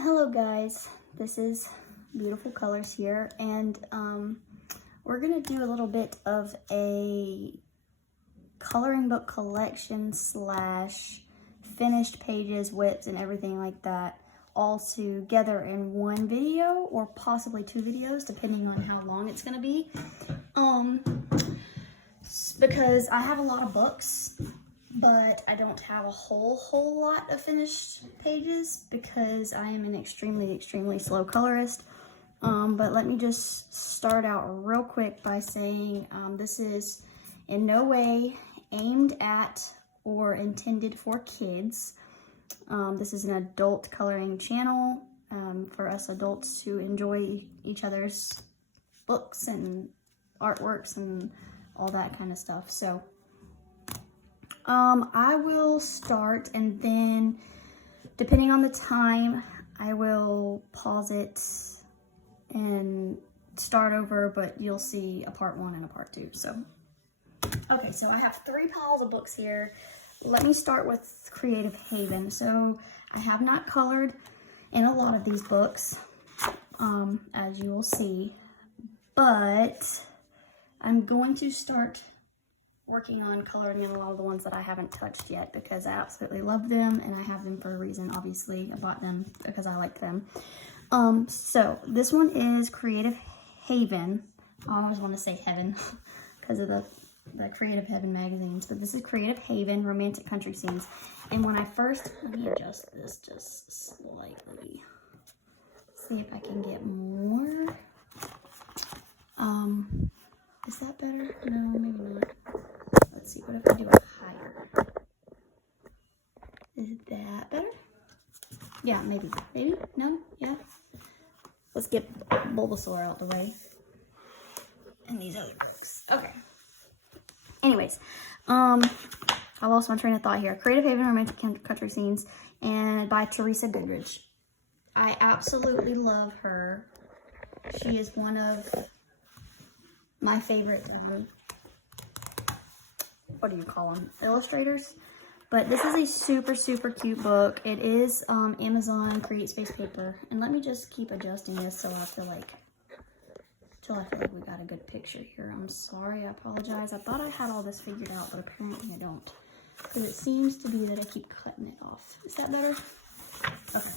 Hello guys, this is Beautiful Colors here, and we're gonna do a little bit of a coloring book collection slash finished pages, whips, and everything like that all together in one video, or possibly two videos depending on how long it's gonna be, because I have a lot of books, but I don't have a whole lot of finished pages because I am an extremely slow colorist. But let me just start out real quick by saying this is in no way aimed at or intended for kids. This is an adult coloring channel for us adults to enjoy each other's books and artworks and all that kind of stuff. So I will start, and then depending on the time, I will pause it and start over, but you'll see a part 1 and a part 2. So, okay, so I have 3 piles of books here. Let me start with Creative Haven. So I have not colored in a lot of these books, as you will see, but I'm going to start working on coloring in a lot of the ones that I haven't touched yet because I absolutely love them and I have them for a reason. Obviously, I bought them because I like them. So this one is Creative Haven. I always want to say Heaven because of the Creative Heaven magazines, but this is Creative Haven Romantic Country Scenes. And when I first, let me adjust this just slightly. See if I can get more. Is that better? No, maybe not. Let's see, what if I do it higher? Is that better? Yeah, maybe. Maybe? No? Yeah? Let's get Bulbasaur out the way. And these other books. Okay. Anyways, I lost my train of thought here. Creative Haven Romantic Country Scenes, and by Teresa Goodrich. I absolutely love her. She is one of my favorite, what do you call them? Illustrators. But this is a super cute book. It is Amazon Create Space Paper. And let me just keep adjusting this so I feel like, till I feel like we got a good picture here. I'm sorry, I apologize. I thought I had all this figured out, but apparently I don't. Because it seems to be that I keep cutting it off. Is that better? Okay.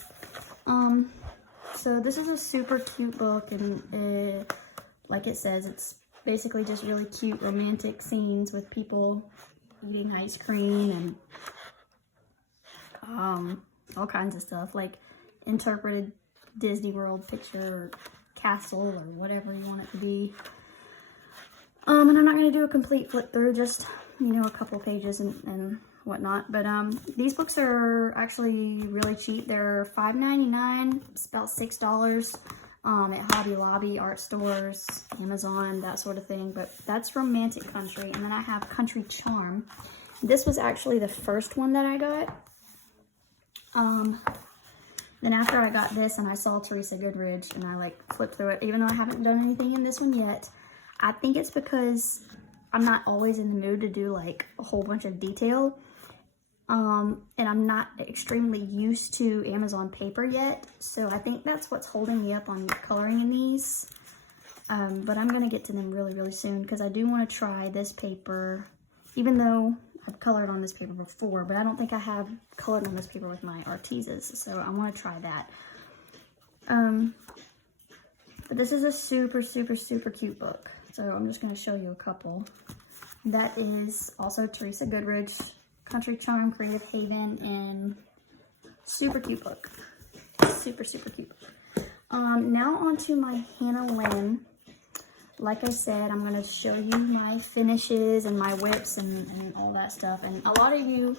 So this is a super cute book, and like it says, it's basically just really cute romantic scenes with people eating ice cream and all kinds of stuff, like interpreted Disney World picture or castle or whatever you want it to be. And I'm not going to do a complete flip through, just, you know, a couple pages and whatnot. But these books are actually really cheap. They're $5.99, it's about $6 at Hobby Lobby, art stores, Amazon, that sort of thing. But that's Romantic Country. And then I have Country Charm. This was actually the first one that I got. Then after I got this and I saw Teresa Goodrich and I like flipped through it, even though I haven't done anything in this one yet, I think it's because I'm not always in the mood to do like a whole bunch of detail. And I'm not extremely used to Amazon paper yet. So I think that's what's holding me up on coloring in these. But I'm going to get to them really soon because I do want to try this paper, even though I've colored on this paper before, but I don't think I have colored on this paper with my Artises. So I want to try that. But this is a super cute book. So I'm just going to show you a couple. That is also Teresa Goodrich, Country Charm, Creative Haven, and super cute book. Super cute book. Now on to my Hannah Lynn. Like I said, I'm going to show you my finishes and my whips and all that stuff. And a lot of you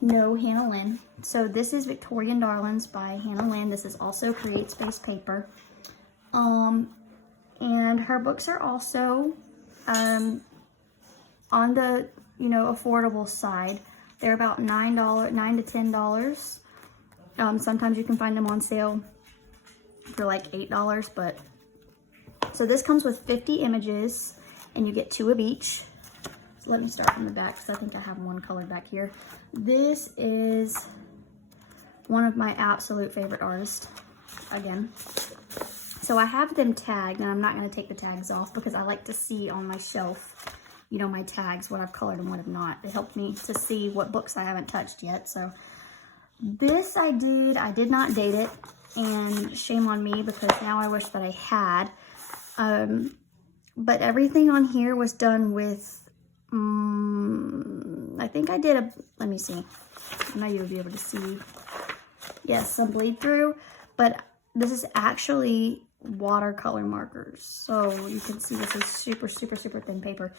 know Hannah Lynn. So this is Victorian Darlings by Hannah Lynn. This is also Create Space Paper. And her books are also on the, you know, affordable side. They're about $9 to $10. Sometimes you can find them on sale for like $8, but so this comes with 50 images and you get 2 of each. So let me start from the back because I think I have one colored back here. This is one of my absolute favorite artists. again. So I have them tagged, and I'm not going to take the tags off because I like to see on my shelf, you know, my tags, what I've colored and what I've not. It helped me to see what books I haven't touched yet. So this I did not date it, and shame on me because now I wish that I had. But everything on here was done with, I think I did let me see. Now you'll be able to see. Yes, some bleed through, but this is actually watercolor markers. So you can see this is super, super, super thin paper.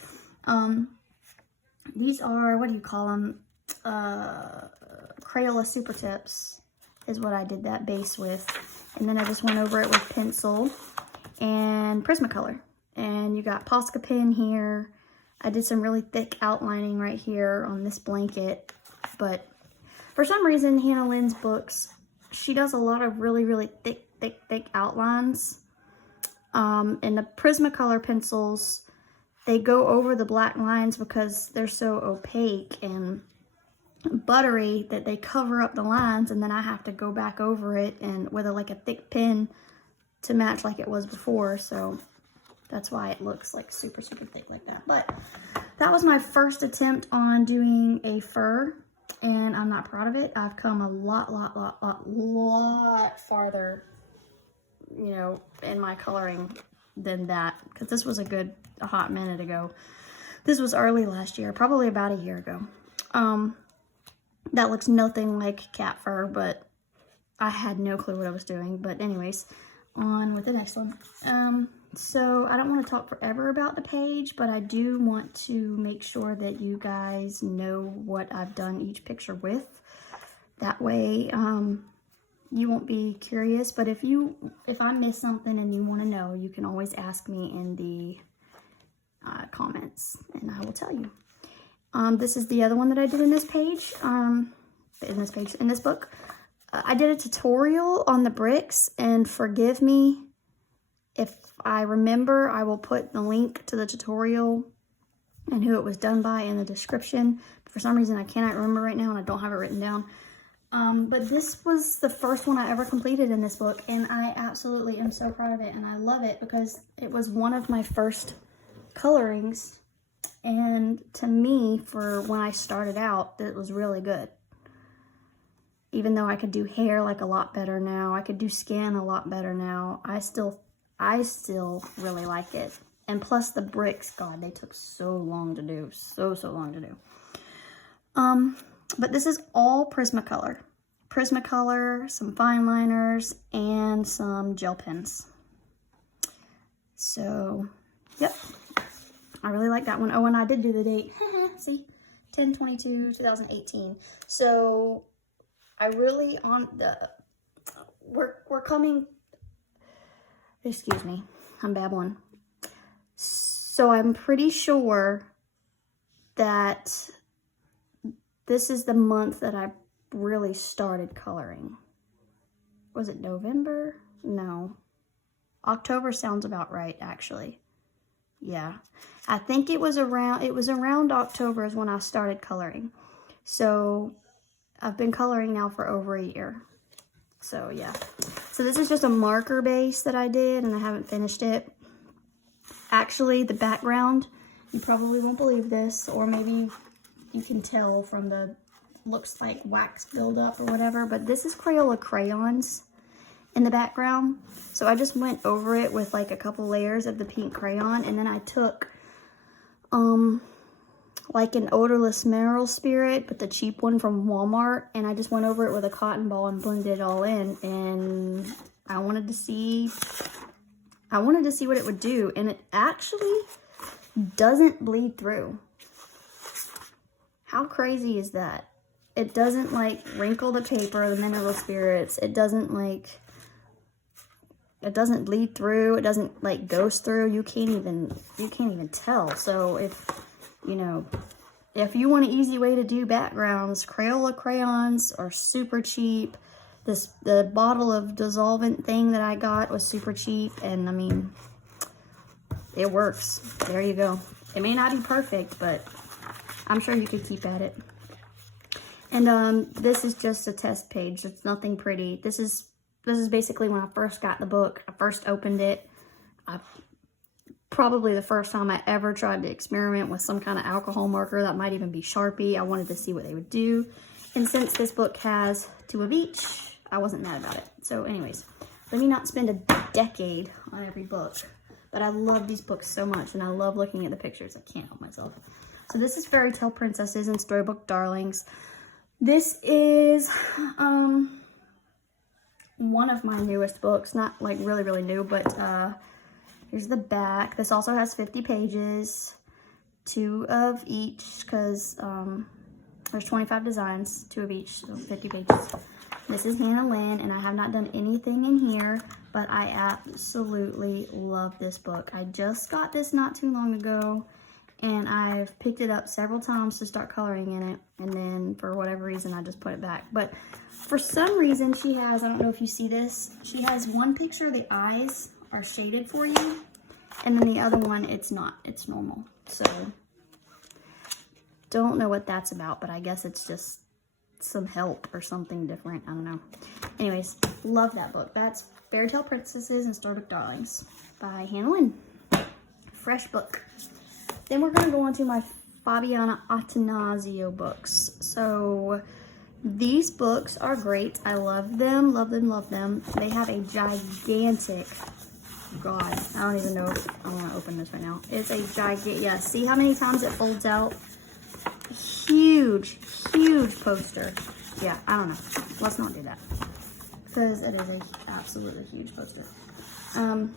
These are, what do you call them? Crayola Super Tips is what I did that base with. And then I just went over it with pencil and Prismacolor. And you got Posca pen here. I did some really thick outlining right here on this blanket. But for some reason, Hannah Lynn's books, she does a lot of really, really thick outlines. And the Prismacolor pencils, they go over the black lines because they're so opaque and buttery that they cover up the lines, and then I have to go back over it and with like a thick pen to match like it was before. So that's why it looks like super, super thick like that. But that was my first attempt on doing a fur, and I'm not proud of it. I've come a lot farther, you know, in my coloring than that, because this was a hot minute ago. This was early last year, probably about a year ago. That looks nothing like cat fur, but I had no clue what I was doing. But anyways, on with the next one. So I don't want to talk forever about the page, but I do want to make sure that you guys know what I've done each picture with. That way, you won't be curious. But if I miss something and you want to know, you can always ask me in the comments, and I will tell you. This is the other one that I did in this page. In this book. I did a tutorial on the bricks, and forgive me if I remember, I will put the link to the tutorial and who it was done by in the description. For some reason, I cannot remember right now, and I don't have it written down. But this was the first one I ever completed in this book, and I absolutely am so proud of it, and I love it because it was one of my first colorings. And to me, for when I started out, it was really good. Even though I could do hair like a lot better now, I could do skin a lot better now, I still really like it. And plus the bricks, God, they took so long to do, so long to do. But this is all Prismacolor. Prismacolor, some fine liners, and some gel pens. So, yep. I really like that one. Oh, and I did do the date. See? 10/22/2018. So, I really we're coming, excuse me, I'm babbling. So, I'm pretty sure that this is the month that I really started coloring. Was it November? No. October sounds about right, actually. Yeah. I think it was around October is when I started coloring. So I've been coloring now for over a year. So yeah. So this is just a marker base that I did, and I haven't finished it. Actually, the background, you probably won't believe this, or maybe you can tell from the, looks like wax buildup or whatever, but this is Crayola crayons in the background. So I just went over it with like a couple layers of the pink crayon, and then I took like an odorless mineral spirit, but the cheap one from Walmart, and I just went over it with a cotton ball and blended it all in, and I wanted to see what it would do, and it actually doesn't bleed through. How crazy is that? It doesn't like wrinkle the paper, the mineral spirits. It doesn't bleed through. It doesn't like ghost through. You can't even tell. So if you want an easy way to do backgrounds, Crayola crayons are super cheap. The bottle of dissolvent thing that I got was super cheap, and I mean, it works. There you go. It may not be perfect, but I'm sure you could keep at it. And this is just a test page. It's nothing pretty. This is This is basically when I first got the book. I first opened it. Probably the first time I ever tried to experiment with some kind of alcohol marker. That might even be Sharpie. I wanted to see what they would do. And since this book has 2 of each, I wasn't mad about it. So anyways, let me not spend a decade on every book. But I love these books so much, and I love looking at the pictures. I can't help myself. So this is Fairytale Princesses and Storybook Darlings. This is one of my newest books. Not like really, really new, but here's the back. This also has 50 pages, 2 of each, because there's 25 designs, 2 of each, so 50 pages. This is Hannah Lynn, and I have not done anything in here, but I absolutely love this book. I just got this not too long ago, and I've picked it up several times to start coloring in it, and then for whatever reason, I just put it back. But for some reason, she has, I don't know if you see this, she has one picture, the eyes are shaded for you, and then the other one, it's not, it's normal. So, don't know what that's about, but I guess it's just some help or something different. I don't know. Anyways, love that book. That's Fairytale Princesses and Starbuck Darlings by Hannah Lynn. Fresh book. Then we're going to go on to my Fabiana Attanasio books. So these books are great. I love them, love them, love them. They have a gigantic, God, I don't even know if I want to open this right now. It's a gigantic, yeah, see how many times it folds out? Huge, huge poster. Yeah, I don't know. Let's not do that, because it is a absolutely huge poster. I'm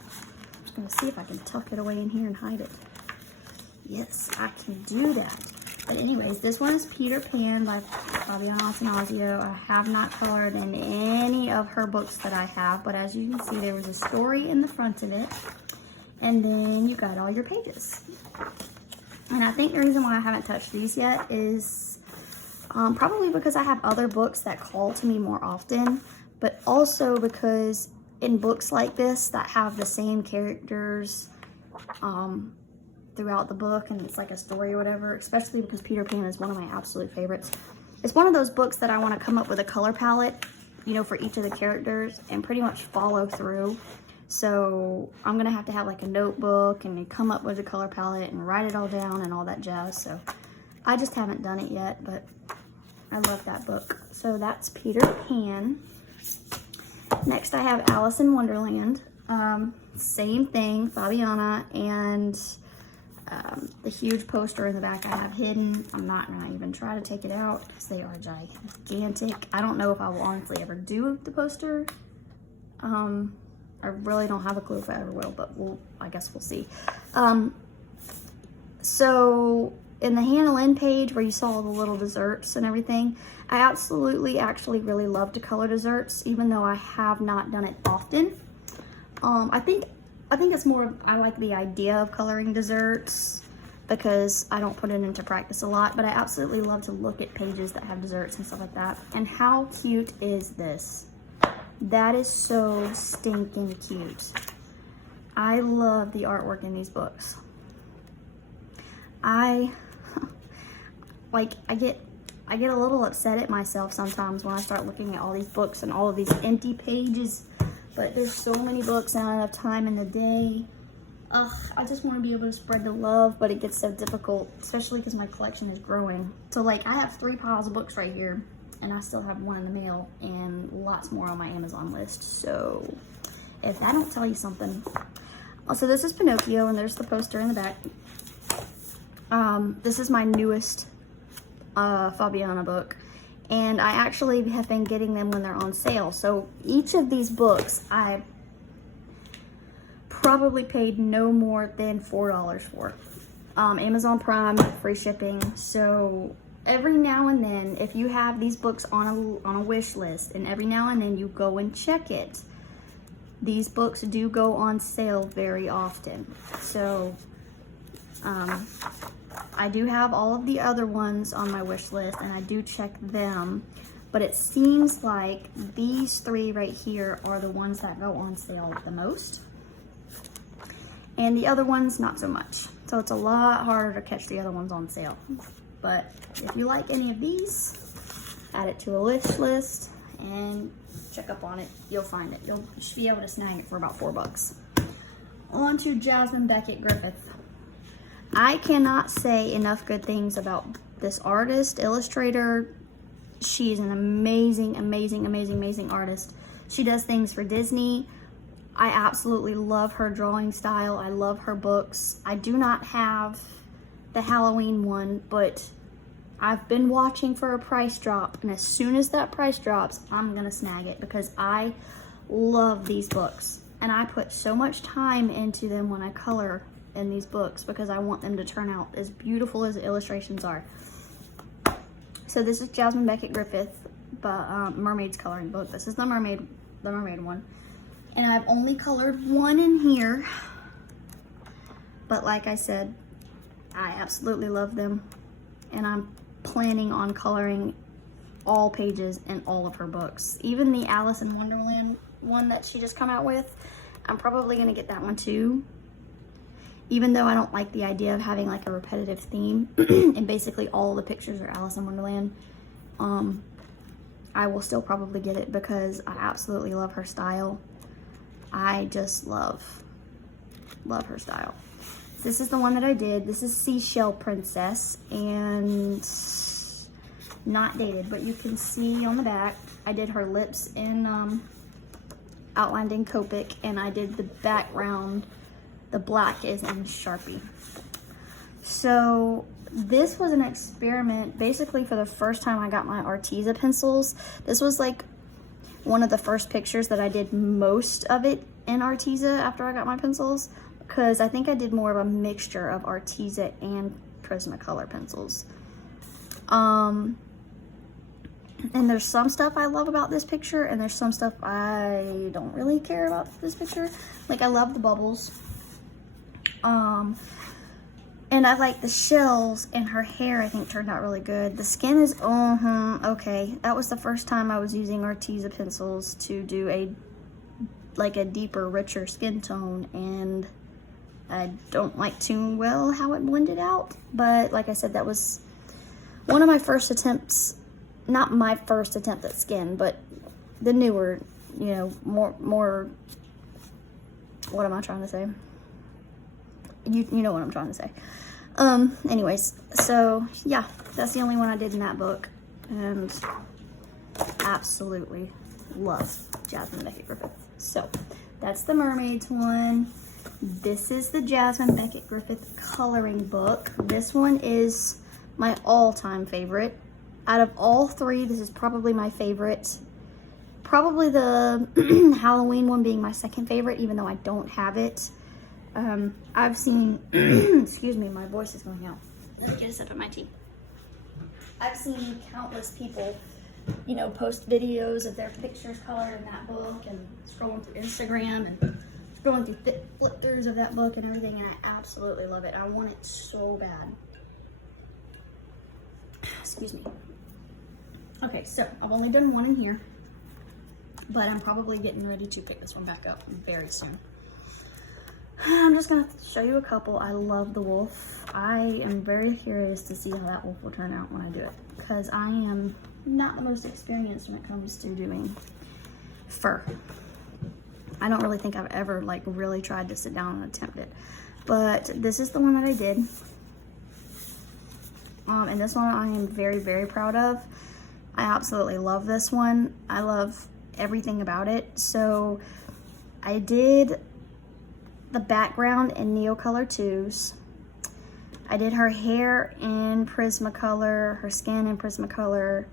just going to see if I can tuck it away in here and hide it. Yes, I can do that. But anyways, this one is Peter Pan by Fabiana Attanasio. I have not colored in any of her books that I have, but as you can see, there was a story in the front of it, and then you got all your pages. And I think the reason why I haven't touched these yet is probably because I have other books that call to me more often, but also because in books like this that have the same characters throughout the book, and it's like a story or whatever, especially because Peter Pan is one of my absolute favorites. It's one of those books that I want to come up with a color palette, you know, for each of the characters and pretty much follow through. So I'm going to have like a notebook and come up with a color palette and write it all down and all that jazz. So I just haven't done it yet, but I love that book. So that's Peter Pan. Next I have Alice in Wonderland. Same thing, Fabiana, and the huge poster in the back I have hidden. I'm not going to even try to take it out because they are gigantic. I don't know if I will honestly ever do the poster. I really don't have a clue if I ever will, but I guess we'll see. So in the Hannah Lynn page where you saw all the little desserts and everything, I absolutely actually really love to color desserts, even though I have not done it often. I think it's more, I like the idea of coloring desserts because I don't put it into practice a lot, but I absolutely love to look at pages that have desserts and stuff like that. And how cute is this? That is so stinking cute. I love the artwork in these books. I get a little upset at myself sometimes when I start looking at all these books and all of these empty pages, but there's so many books and I don't have time in the day. I just want to be able to spread the love, but it gets so difficult, especially because my collection is growing. So like I have 3 piles of books right here, and I still have 1 in the mail and lots more on my Amazon list. So if that don't tell you something. Also, this is Pinocchio, and there's the poster in the back. This is my newest Fabiana book, and I actually have been getting them when they're on sale. So each of these books I probably paid no more than $4 for. Amazon Prime, free shipping. So every now and then, if you have these books on a wish list, and every now and then you go and check it, these books do go on sale very often. So I do have all of the other ones on my wish list, and I do check them, but it seems like these 3 right here are the ones that go on sale the most, and the other ones not so much. So it's a lot harder to catch the other ones on sale. But if you like any of these, add it to a wish list and check up on it. You'll find it. You should be able to snag it for about $4. On to Jasmine Beckett Griffith. I cannot say enough good things about this artist, illustrator. She's an amazing, amazing, amazing, amazing artist. She does things for Disney. I absolutely love her drawing style. I love her books. I do not have the Halloween one, but I've been watching for a price drop, and as soon as that price drops, I'm gonna snag it because I love these books. And I put so much time into them when I color in these books because I want them to turn out as beautiful as the illustrations are. So this is Jasmine Beckett Griffith, Mermaid's coloring book. This is the mermaid one. And I've only colored one in here. But like I said, I absolutely love them. And I'm planning on coloring all pages in all of her books. Even the Alice in Wonderland one that she just come out with, I'm probably gonna get that one too. Even though I don't like the idea of having like a repetitive theme and basically all the pictures are Alice in Wonderland, I will still probably get it because I absolutely love her style. I just love her style. This is the one that I did. This is Seashell Princess and not dated, but you can see on the back, I did her lips in outlined in Copic, and I did the background. The black is in Sharpie. So this was an experiment basically for the first time I got my Arteza pencils. This was like one of the first pictures that I did most of it in Arteza after I got my pencils, because I think I did more of a mixture of Arteza and Prismacolor pencils. And there's some stuff I love about this picture, and there's some stuff I don't really care about this picture. Like, I love the bubbles. And I like the shells, and her hair I think turned out really good. The skin is, okay. That was the first time I was using Arteza pencils to do a deeper, richer skin tone, and I don't like too well how it blended out. But like I said, that was one of my first attempts, not my first attempt at skin, but the newer, you know, more, what am I trying to say? You know what I'm trying to say. Anyways, so yeah, that's the only one I did in that book, and absolutely love Jasmine Beckett Griffith. So that's the Mermaids one. This is the Jasmine Beckett Griffith coloring book. This one is my all-time favorite. Out of all three, this is probably my favorite. Probably the Halloween one being my second favorite, even though I don't have it. I've seen, excuse me, my voice is going out. Let me get a sip of my tea. I've seen countless people, you know, post videos of their pictures colored in that book, and scrolling through Instagram and scrolling through flip-throughs of that book and everything, and I absolutely love it. I want it so bad. Excuse me. Okay, so I've only done one in here, but I'm probably getting ready to pick this one back up very soon. I'm just gonna show you a couple. I love the wolf. I am very curious to see how that wolf will turn out when I do it, because I am not the most experienced when it comes to doing fur. I don't really think I've ever like really tried to sit down and attempt it, but this is the one that I did. And this one I am very, very proud of. I absolutely love this one. I love everything about it. So I did the background in Neocolor 2s. I did her hair in Prismacolor, her skin in Prismacolor,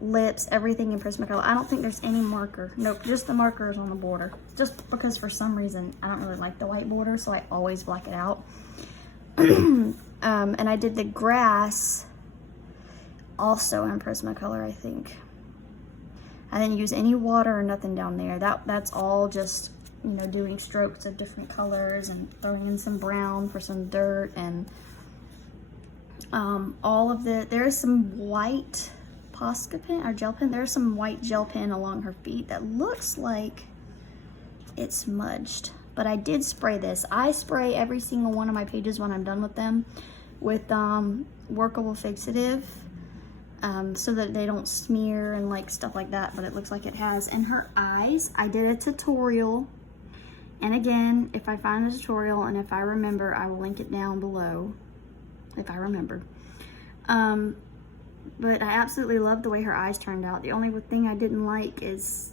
lips, everything in Prismacolor. I don't think there's any marker. Nope, just the markers on the border. Just because for some reason I don't really like the white border, so I always black it out. And I did the grass also in Prismacolor, I think. I didn't use any water or nothing down there. That's all just, you know, doing strokes of different colors and throwing in some brown for some dirt, and all of there's some white Posca pen or gel pen. There's some white gel pen along her feet that looks like it's smudged, but I did spray this. I spray every single one of my pages when I'm done with them with workable fixative. so that they don't smear and like stuff like that, but it looks like it has. And her eyes, I did a tutorial, and again, if I find the tutorial and if I remember, I will link it down below if I remember. But I absolutely love the way her eyes turned out. The only thing I didn't like is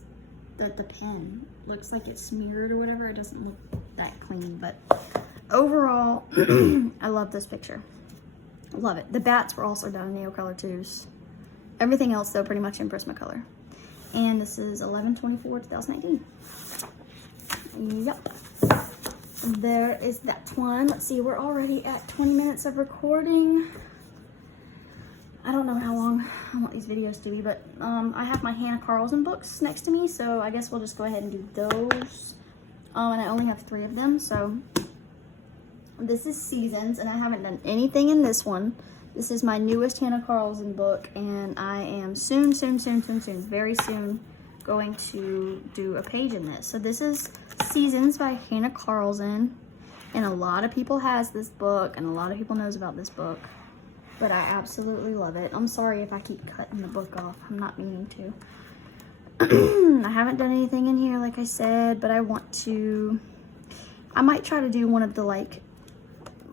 that the pen looks like it's smeared or whatever. It doesn't look that clean, but overall, I love this picture. Love it. The bats were also done in Neocolor twos. Everything else, though, pretty much in Prismacolor. And this is 11/24/2019. Yep. There is that one. Let's see, we're already at 20 minutes of recording. I don't know how long I want these videos to be, but I have my Hannah Carlson books next to me, so I guess we'll just go ahead and do those. And I only have 3 of them, so this is Seasons, and I haven't done anything in this one. This is my newest Hannah Carlson book, and I am soon, very soon going to do a page in this. So this is Seasons by Hannah Carlson, and a lot of people has this book, and a lot of people knows about this book. But I absolutely love it. I'm sorry if I keep cutting the book off. I'm not meaning to. I haven't done anything in here, like I said, but I want to. I might try to do one of the like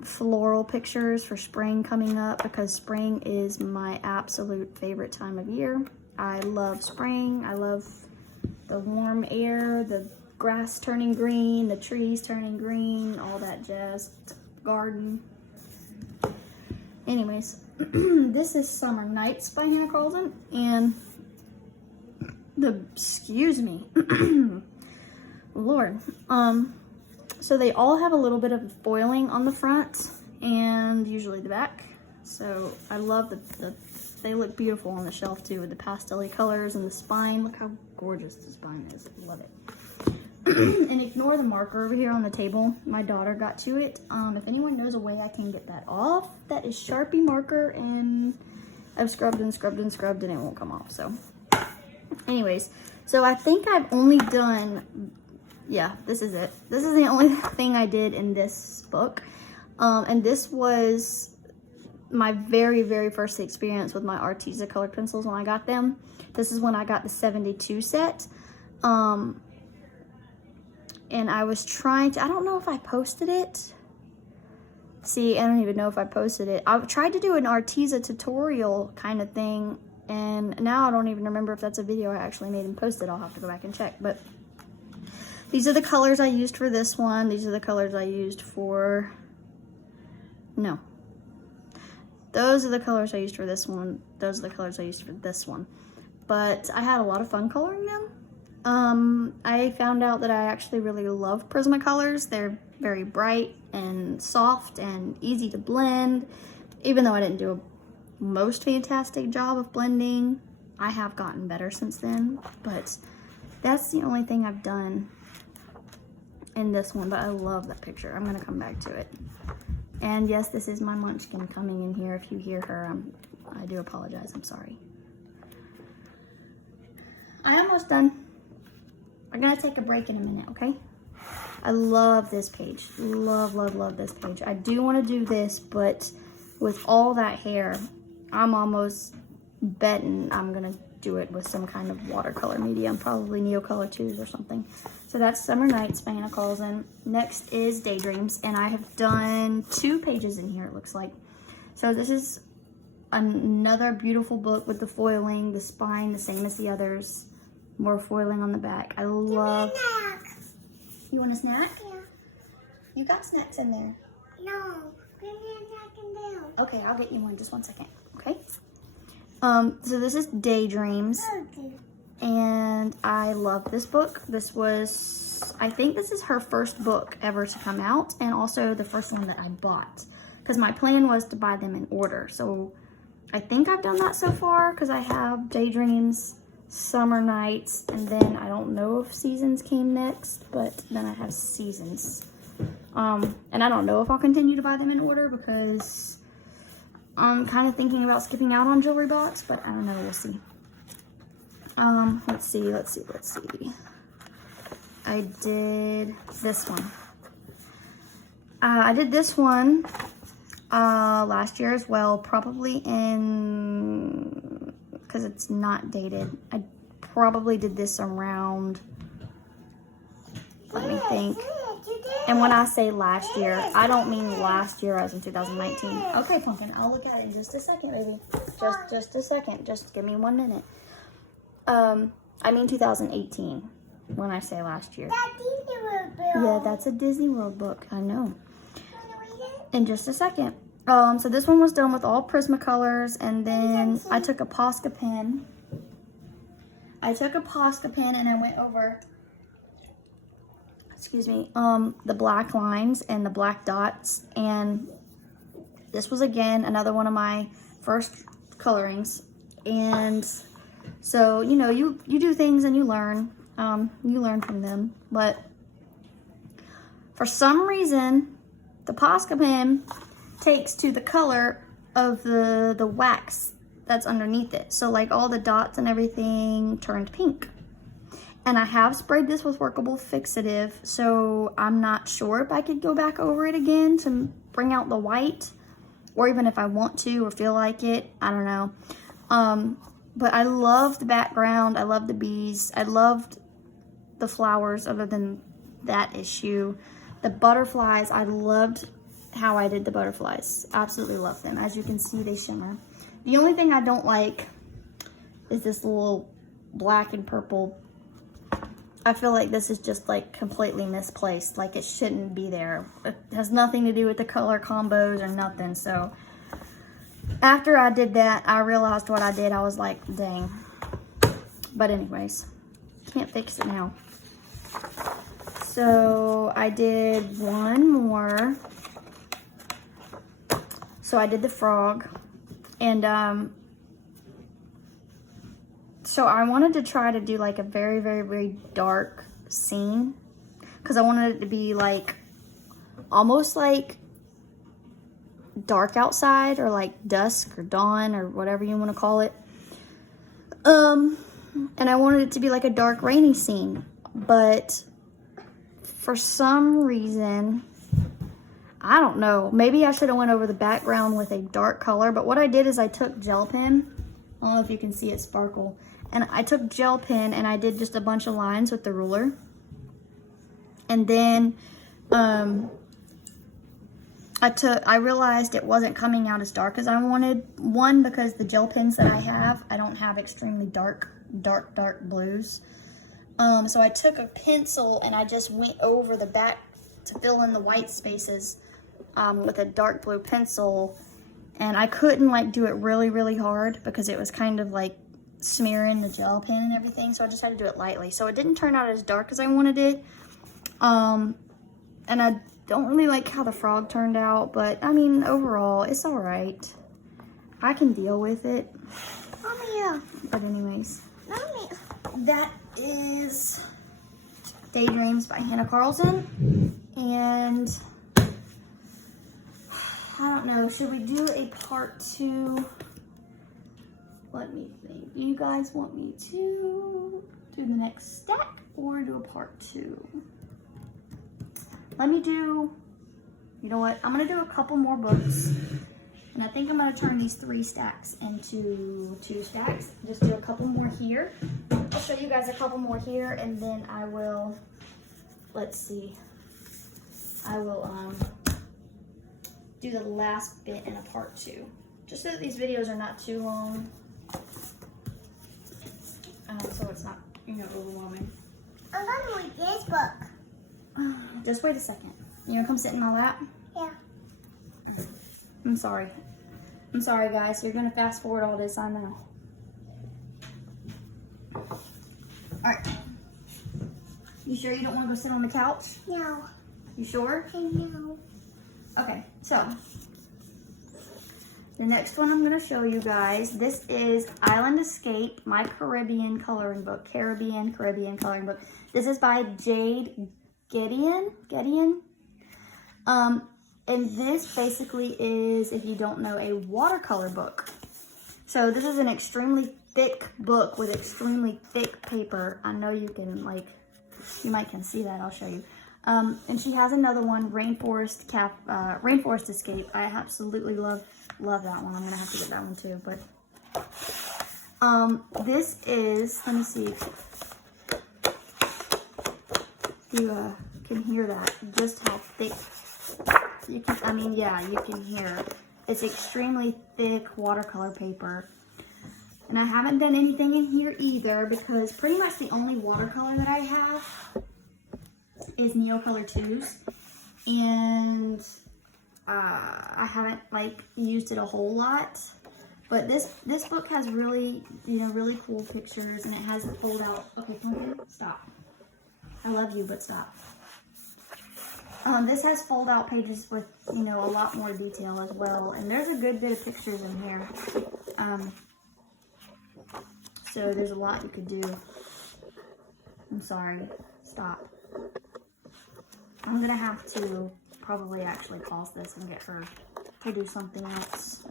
floral pictures for spring coming up, because spring is my absolute favorite time of year. I love spring. I love the warm air, the grass turning green, the trees turning green, all that jazz, garden. Anyways, this is Summer Nights by Hannah Carlson, and excuse me, Lord. So they all have a little bit of foiling on the front and usually the back. So I love they look beautiful on the shelf too, with the pastel-y colors and the spine. Look how gorgeous the spine is. I love it. And ignore the marker over here on the table. My daughter got to it. If anyone knows a way I can get that off, that is Sharpie marker, and I've scrubbed and scrubbed and scrubbed and it won't come off. So anyways, so I think I've only done, yeah, this is it. This is the only thing I did in this book. And this was my very first experience with my Arteza colored pencils when I got them. This is when I got the 72 set. And I was trying to, I don't know if I posted it. See, I don't even know if I posted it. I tried to do an Arteza tutorial kind of thing, and now I don't even remember if that's a video I actually made and posted. I'll have to go back and check. But these are the colors I used for this one. These are the colors I used for, no. Those are the colors I used for this one. Those are the colors I used for this one. But I had a lot of fun coloring them. I found out that I actually really love Prismacolors. They're very bright and soft and easy to blend. Even though I didn't do a most fantastic job of blending, I have gotten better since then. But that's the only thing I've done in this one. But I love that picture. I'm going to come back to it. And yes, this is my munchkin coming in here. If you hear her, I do apologize. I'm sorry. I'm almost done. I'm gonna take a break in a minute, okay? I love this page. Love this page. I do want to do this, but with all that hair, I'm almost betting I'm gonna do it with some kind of watercolor medium, probably Neocolor 2s or something. So that's Summer Nights by Hannah Carlson. Next is Daydreams, and I have done 2 pages in here, it looks like. So this is another beautiful book with the foiling, the spine, the same as the others. More foiling on the back. I love. Give me a snack. You want a snack? Yeah. You got snacks in there. No. Give me a snack in there. Okay, I'll get you one. Just one second. Okay. So this is Daydreams, and I love this book. This was, I think this is her first book ever to come out, and also the first one that I bought, because my plan was to buy them in order. So I think I've done that so far, because I have Daydreams, Summer Nights, and then I don't know if Seasons came next, but then I have Seasons. And I don't know if I'll continue to buy them in order, because I'm kind of thinking about skipping out on jewelry box, but I don't know, we'll see. Let's see. I did this one. I did this one last year as well, probably in because it's not dated. I probably did this around, let me think. And when I say last year, I don't mean last year as in 2019. Okay, Pumpkin, I'll look at it in just a second, baby. Just a second. Just give me 1 minute. I mean 2018 when I say last year. That Disney World book. Yeah, that's a Disney World book. I know. In just a second. So this one was done with all Prismacolors, and then I took a Posca pen. And I went over, excuse me, the black lines and the black dots. And this was again another one of my first colorings. And so, you know, you do things and you learn from them. But for some reason, the Posca pen takes to the color of the wax that's underneath it. So like all the dots and everything turned pink. And I have sprayed this with workable fixative, so I'm not sure if I could go back over it again to bring out the white, or even if I want to or feel like it. I don't know. But I love the background. I love the bees. I loved the flowers other than that issue. The butterflies, I loved how I did the butterflies. Absolutely love them. As you can see, they shimmer. The only thing I don't like is this little black and purple. I feel like this is just like completely misplaced. Like it shouldn't be there. It has nothing to do with the color combos or nothing. So after I did that, I realized what I did. I was like, dang. But anyways, can't fix it now. So I did one more. So I did the frog. And so I wanted to try to do like a very, very, very dark scene. Because I wanted it to be like, almost like dark outside, or like dusk or dawn or whatever you want to call it. And I wanted it to be like a dark rainy scene, but for some reason, I don't know, maybe I should have went over the background with a dark color. But what I did is I took gel pen, I don't know if you can see it sparkle, and I took gel pen and I did just a bunch of lines with the ruler. And then I realized it wasn't coming out as dark as I wanted. One, because the gel pens that I have, I don't have extremely dark blues. So I took a pencil and I just went over the back to fill in the white spaces with a dark blue pencil. And I couldn't like do it really, really hard because it was kind of like smearing the gel pen and everything. So I just had to do it lightly. So it didn't turn out as dark as I wanted it. And I don't really like how the frog turned out, but I mean, overall, it's all right. I can deal with it. Mommy. But anyways, Mommy. that is Daydreams by Hannah Carlson. And I don't know, should we do a part 2? Let me think. Do you guys want me to do the next stack or do a part 2? Let me do, you know what? I'm going to do a couple more books. And I think I'm going to turn these 3 stacks into 2 stacks. Just do a couple more here. I'll show you guys a couple more here, and then I will, let's see. I will do the last bit in a part 2. Just so that these videos are not too long. So it's not, you know, overwhelming. I'm gonna read this book. Just wait a second. You gonna come sit in my lap? Yeah. I'm sorry. I'm sorry, guys. You're gonna fast forward all this, I know. Alright. You sure you don't want to go sit on the couch? No. You sure? I know. Okay, so the next one I'm going to show you guys, this is Island Escape, my Caribbean coloring book. Caribbean coloring book. This is by Jade Gideon. And this basically is, if you don't know, a watercolor book. So this is an extremely thick book with extremely thick paper. I know you can, like, you might can see that. I'll show you. And she has another one, Rainforest Escape. I absolutely love that one. I'm gonna have to get that one too. But This is, let me see if you can hear that, just how thick you can, I mean, yeah, you can hear. It's extremely thick watercolor paper. And I haven't done anything in here either because pretty much the only watercolor that I have is Neocolor 2s. And I haven't like used it a whole lot. But this book has really, really cool pictures, and it has the fold out. Okay, come here. Stop. I love you, but stop. This has fold out pages with, a lot more detail as well. And there's a good bit of pictures in here. So there's a lot you could do. I'm sorry. Stop. I'm going to have to probably actually pause this and get her to do something else.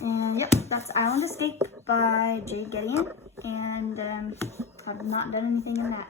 And yep, that's Island Escape by Jade Gideon. And I've not done anything in that.